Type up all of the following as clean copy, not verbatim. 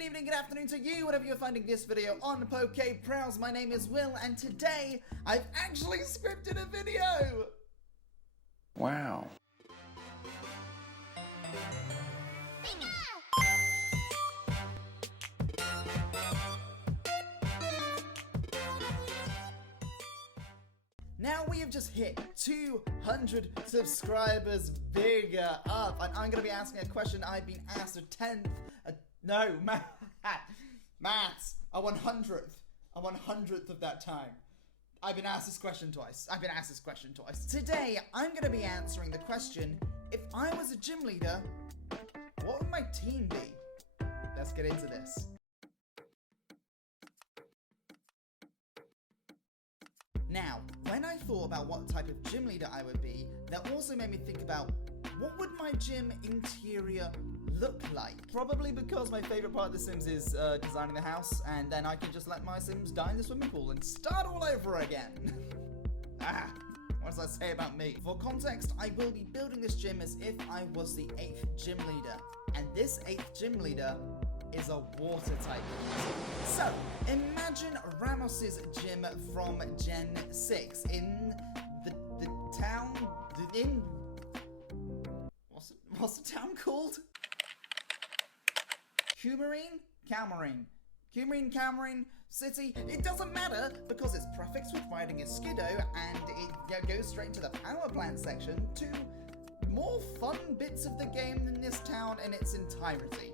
good evening, good afternoon to you, whenever you're finding this video on PokeProws. My name is Will, and today I've actually scripted a video! Wow. Now we have just hit 200 subscribers, bigger up, and I'm going to be asking a question I've been asked a 100th of that time. I've been asked this question twice. Today, I'm going to be answering the question, if I was a gym leader, what would my team be? Let's get into this. Now, when I thought about what type of gym leader I would be, that also made me think about what would my gym interior look like? Probably because my favorite part of The Sims is designing the house, and then I can just let my Sims die in the swimming pool and start all over again. What does that say about me? For context, I will be building this gym as if I was the 8th gym leader, and this 8th gym leader is a water type. So, imagine Ramos's gym from Gen 6 in the town, what's the town called? Cameron City. It doesn't matter because it's prefixed with riding a skiddo, and it goes straight into the power plant section to more fun bits of the game than this town in its entirety.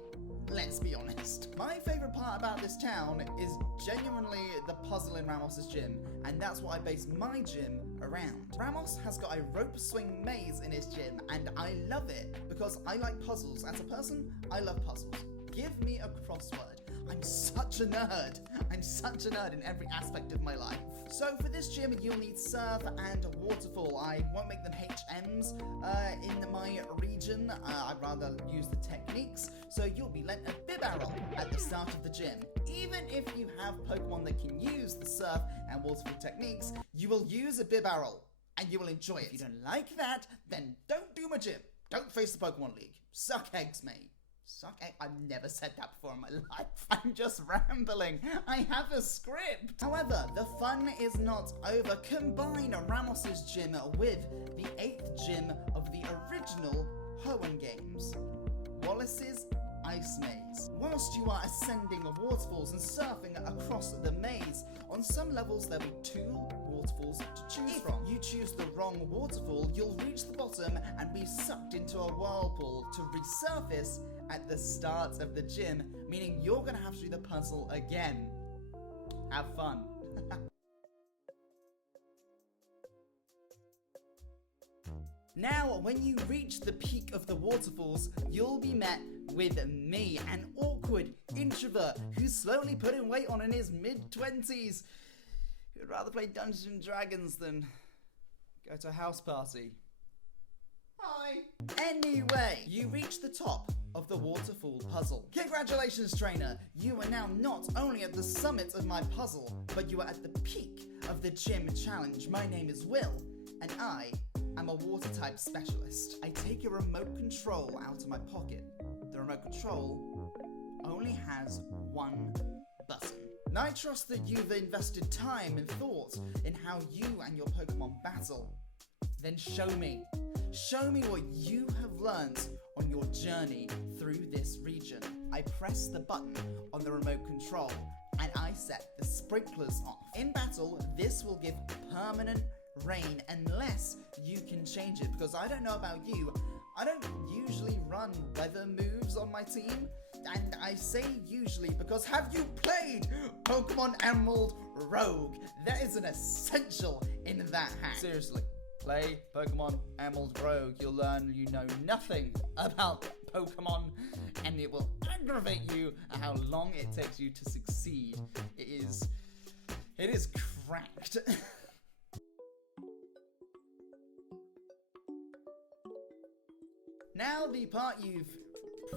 Let's be honest. My favourite part about this town is genuinely the puzzle in Ramos's gym, and that's what I base my gym around. Ramos has got a rope swing maze in his gym, and I love it because I like puzzles. As a person, I love puzzles. Give me a crossword. I'm such a nerd. In every aspect of my life. So for this gym, you'll need surf and waterfall. I won't make them HMs in my region. I'd rather use the techniques. So you'll be lent a Bibarel at the start of the gym. Even if you have Pokemon that can use the surf and waterfall techniques, you will use a Bibarel and you will enjoy it. If you don't like that, then don't do my gym. Don't face the Pokemon League. Suck eggs, mate. I've never said that before in my life. I'm just rambling. I have a script. However, the fun is not over. Combine Ramos's gym with the 8th gym of the original Hoenn games, Wallace's Ice Maze. Whilst you are ascending waterfalls and surfing across the maze, on some levels there'll be 2 waterfalls to choose from. If you choose the wrong waterfall, you'll reach the bottom and be sucked into a whirlpool to resurface at the start of the gym, meaning you're gonna have to do the puzzle again. Have fun. Now, when you reach the peak of the waterfalls, you'll be met with me, an awkward introvert who's slowly putting weight on in his mid-20s. Who'd rather play Dungeons and Dragons than go to a house party. Hi. Anyway, you reach the top of the waterfall puzzle. Congratulations, trainer! You are now not only at the summit of my puzzle, but you are at the peak of the gym challenge. My name is Will, and I am a water type specialist. I take a remote control out of my pocket. The remote control only has one button. Now I trust that you've invested time and thought in how you and your Pokemon battle. Then show me. Show me what you have learned on your journey through this region. I press the button on the remote control and I set the sprinklers off. In battle, this will give permanent rain unless you can change it, because I don't know about you, I don't usually run weather moves on my team, and I say usually because have you played Pokemon Emerald Rogue? That is an essential in that hack. Seriously, play Pokemon Emerald Rogue. You'll learn you know nothing about Pokemon, and it will aggravate you at how long it takes you to succeed. It is cracked. Now the part you've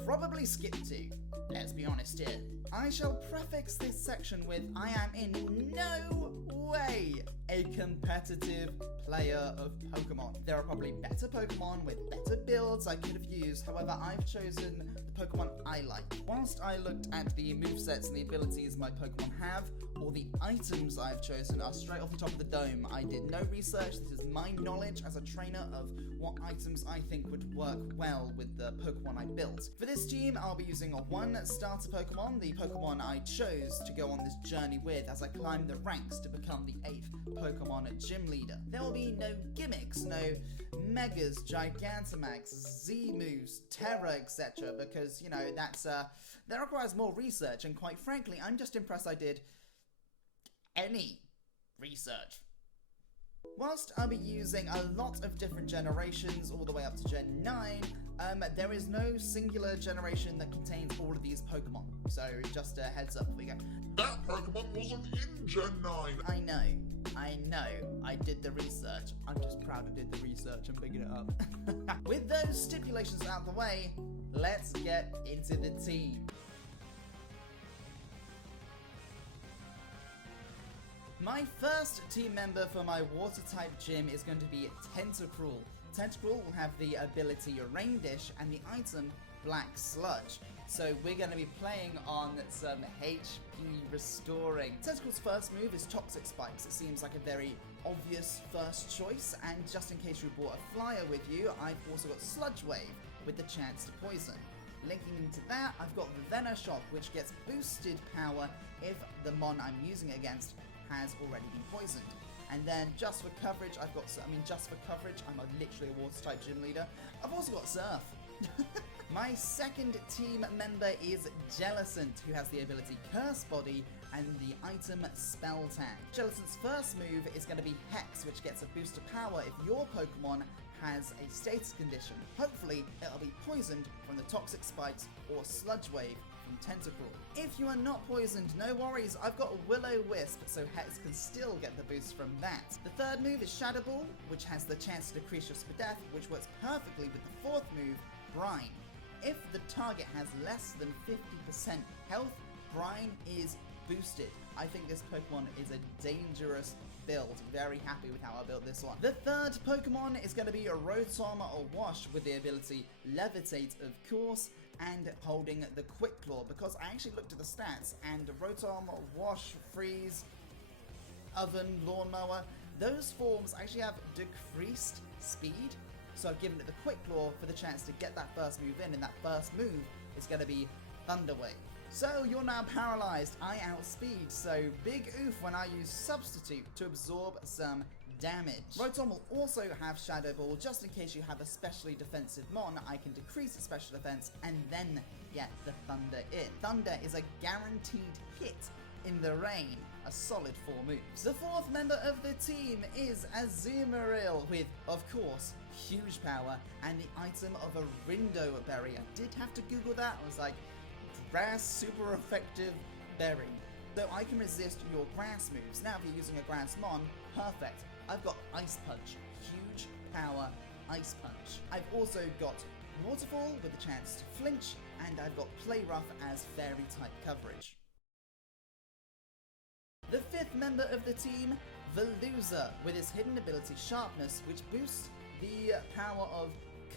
probably skipped to. Let's be honest here. I shall prefix this section with I am in no way a competitive player of Pokemon. There are probably better Pokemon with better builds I could have used. However, I've chosen the Pokemon I like. Whilst I looked at the movesets and the abilities my Pokemon have, or the items I've chosen are straight off the top of the dome. I did no research. This is my knowledge as a trainer of what items I think would work well with the Pokemon I built. For this team, I'll be using one starter Pokemon, the Pokemon I chose to go on this journey with as I climb the ranks to become the 8th Pokemon gym leader. There will be no gimmicks, no Megas, Gigantamax, Z moves, Terra, etc. because, you know, that requires more research, and quite frankly, I'm just impressed I did any research. Whilst I'll be using a lot of different generations all the way up to Gen 9, there is no singular generation that contains all of these Pokemon. So just a heads up before you go, that Pokemon wasn't in Gen 9! I know, I did the research. I'm just proud I did the research and figured it up. With those stipulations out of the way, let's get into the team. My first team member for my water-type gym is going to be Tentacruel. Tentacruel will have the ability Rain Dish and the item Black Sludge. So we're going to be playing on some HP restoring. Tentacruel's first move is Toxic Spikes. It seems like a very obvious first choice, and just in case you brought a flyer with you, I've also got Sludge Wave with the chance to poison. Linking into that, I've got Venoshock, which gets boosted power if the mon I'm using it against has already been poisoned. And then just for coverage, I'm literally a water type gym leader. I've also got Surf. My second team member is Jellicent, who has the ability Curse Body and the item Spell Tag. Jellicent's first move is going to be Hex, which gets a boost of power if your Pokemon has a status condition. Hopefully, it'll be poisoned from the Toxic Spikes or Sludge Wave from Tentacruel. If you are not poisoned, no worries, I've got a Will-O-Wisp, so Hex can still get the boost from that. The third move is Shadow Ball, which has the chance to decrease your speed death, which works perfectly with the fourth move, Brine. If the target has less than 50% health, Brine is boosted. I think this Pokemon is a dangerous build. Very happy with how I built this one. The third Pokemon is going to be a Rotom or Wash with the ability Levitate, of course, and holding the Quick Claw, because I actually looked at the stats, and Rotom, Wash, Freeze, Oven, Lawnmower, those forms actually have decreased speed. So I've given it the Quick Claw for the chance to get that first move in, and that first move is going to be Thunder Wave. So you're now paralyzed. I outspeed, so big oof when I use Substitute to absorb some damage. Rotom will also have Shadow Ball, just in case you have a specially defensive mon. I can decrease its special defense and then get the Thunder in. Thunder is a guaranteed hit in the rain. A solid 4 moves. The fourth member of the team is Azumarill with, of course, huge power and the item of a Rindo berry. I did have to Google that. I was like, grass super effective berry. So I can resist your grass moves. Now if you're using a grass mon, perfect. I've got Ice Punch, huge power Ice Punch. I've also got Waterfall with the chance to flinch, and I've got Play Rough as fairy type coverage. The fifth member of the team, Veluza, with his hidden ability Sharpness, which boosts the power of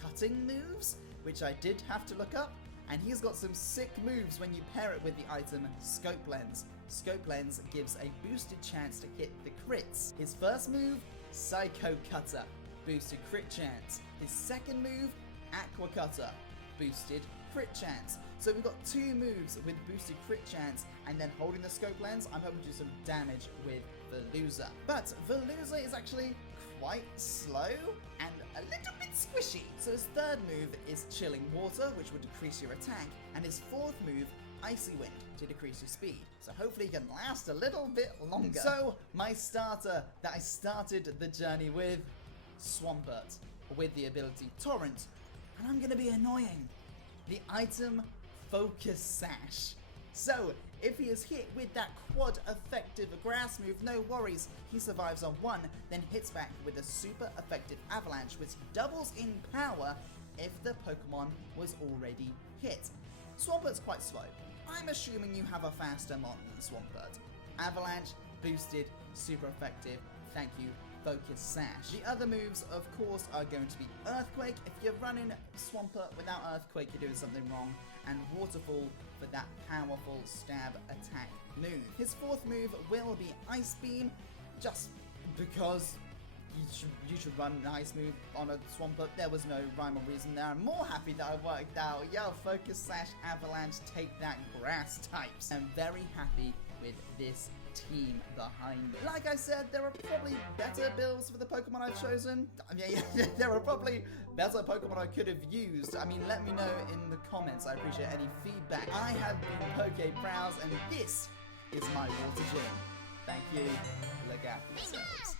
cutting moves, which I did have to look up, and he's got some sick moves when you pair it with the item Scope Lens. Scope Lens gives a boosted chance to hit the crits. His first move, Psycho Cutter, boosted crit chance. His second move, Aqua Cutter, boosted crit chance. So we've got 2 moves with boosted crit chance, and then holding the Scope Lens, I'm hoping to do some damage with Veluza. But Veluza is actually quite slow and a little bit squishy. So his third move is Chilling Water, which would decrease your attack, and his fourth move, Icy Wind, to decrease your speed. So hopefully he can last a little bit longer. So my starter that I started the journey with, Swampert, with the ability Torrent, and I'm gonna be annoying. The item Focus Sash. So if he is hit with that quad effective grass move, no worries, he survives on 1, then hits back with a super effective Avalanche, which doubles in power if the Pokemon was already hit. Swampert's quite slow. I'm assuming you have a faster mon than Swampert. Avalanche, boosted, super effective, thank you, Focus Sash. The other moves, of course, are going to be Earthquake. If you're running Swampert without Earthquake, you're doing something wrong. and Waterfall for that powerful stab attack move. His fourth move will be Ice Beam, just because you should run an ice move on a Swampert. There was no rhyme or reason there. I'm more happy that I worked out, yo, Focus, Sash, Avalanche, take that grass types. I'm very happy with this team behind me. Like I said, there are probably better builds for the Pokemon I've chosen. I mean, yeah, there are probably better Pokemon I could have used. I mean, let me know in the comments. I appreciate any feedback. I have been PokeBrowse, and this is my water gym. Thank you. Look after yourselves.